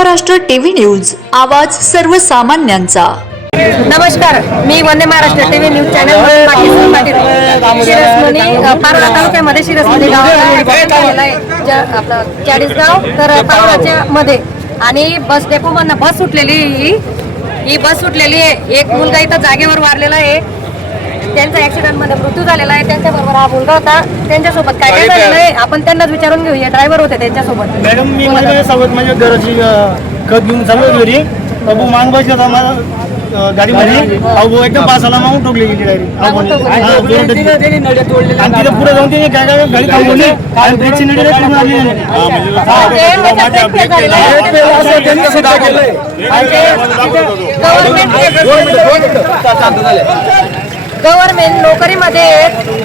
Maharashtra TV news, आवाज सर्वसामान्यांचा। नमस्कार, मी Vande Maharashtra TV news channel Parola तालुक्यामध्ये शिरसमणी गावाला आपला चाळीसगाव तर पारोळाच्या मध्ये आणि बस डेपो मधून बस सुटलेली ही बस सुटलेली आहे। एक मुलगा इथं जागेवर वारलेला आहे, त्यांचा ऍक्सिडेंट मध्ये मृत्यू झालेला आहे। त्यांच्या बरोबर हा मुलगा होता, त्यांच्यासोबत काय काय झालेलं आहे आपण त्यांनाच विचारून घेऊया। ड्रायव्हर होते त्यांच्यासोबत। मॅडम मी माझ्यासोबत माझ्या घराची खत घेऊन चाललो घरी, बाबू मांग बसला होता माझा गाडीमध्ये, अहो एकदम पासाला मागून ठोकली गेली डायरेक्ट आणि तिथे पुढे जाऊन तिने काय काय गाडी थांबवली आणि ब्रेकची नडी पूर्ण आली गव्हर्नमेंट नोकरीमध्ये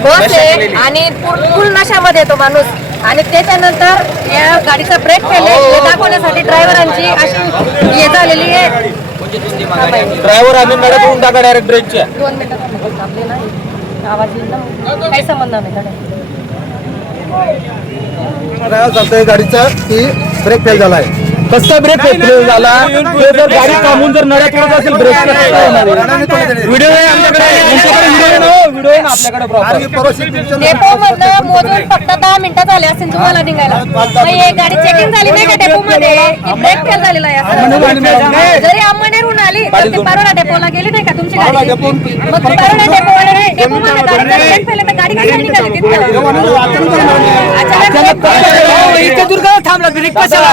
बस आहे आणि फुल नशामध्ये येतो माणूस आणि त्याच्यानंतर या गाडीचा ब्रेक फेल आहे दाखवण्यासाठी ड्रायव्हरांची अशी हे झालेली आहे। ड्रायव्हर आणि नड्या करून टाका डायरेक्ट ब्रेकच्या 2 मिनिटं आपले ना आवाज येईल ना, काही संबंध नाही। गाडीचा की ब्रेक फेल झाला आहे। कसं ब्रेक फेल झाला, जर गाडी थांबून जर नड्या तोडत असेल ब्रेक व्हिडिओ आहे आमच्याकडे, व्हिडिओ आहे ना आपल्याकडे। डेपो मधनं मोजून फक्त 10 मिनिटं झाले असेल तुम्हाला निघायला। हे गाडी चेकिंग झाली नाही का डेपो मध्ये, ब्रेक फेल झालेला आहे। जरी अंमळनेरहून आली तर ती पारोळा डेपोला गेली नाही का तुमची गाडी, मग पारोळा डेपो मध्ये गाडीचा ब्रेक फेल तर गाडी कशी निघाली तिथं? थांबला ब्रेक कशाला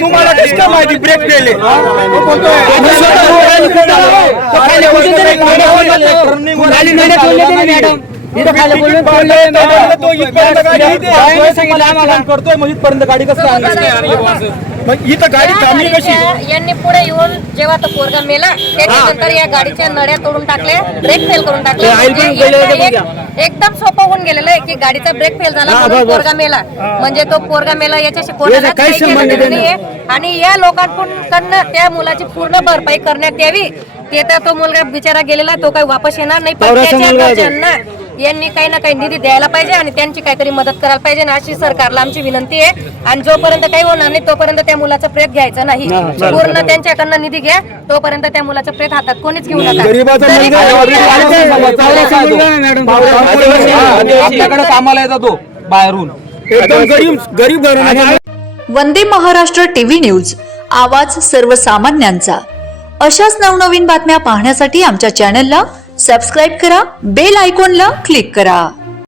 तुम्हाला कशी काय माहिती ब्रेक फेल करतोय मग गाडी कसं इथं गाडी थांबली कशी? यांनी पुढे येऊन जेव्हा तो पोरगा मेला त्याच्यानंतर या गाडीच्या नड्या तोडून टाकल्या, ब्रेक फेल करून टाकले। एकदम सोपं होऊन गेलेलं आहे की गाडीचा ब्रेक फेल झाला म्हणून पोरगा मेला, म्हणजे तो पोरगा मेला याच्याशी कोणाला काही संबंध नाहीये आणि या लोकांकडून त्या मुलाची पूर्ण भरपाई करण्यात यावी। ते तर तो मुलगा बिचारा गेलेला, तो काही वापस येणार नाही, पण त्याच्या घरच्यांना यांनी काही ना काही निधी द्यायला पाहिजे आणि त्यांची काहीतरी मदत करायला पाहिजे अशी सरकारला आमची विनंती आहे। आणि जोपर्यंत काही होणार नाही तोपर्यंत त्या मुलाचा प्रेत घ्यायचा नाही, पूर्ण त्यांच्याकडनं निधी घ्या, तोपर्यंत त्या मुलाचा प्रेत हातात कोणीच घेऊ नका। कामाला येतात तो बाहेरून एकदम गरीब वंदे महाराष्ट्र टीव्ही न्यूज, आवाज सर्वसामान्यांचा। अशाच नवनवीन बातम्या पाहण्यासाठी आमच्या चॅनलला सबस्क्राईब करा, बेल आयकॉनला क्लिक करा।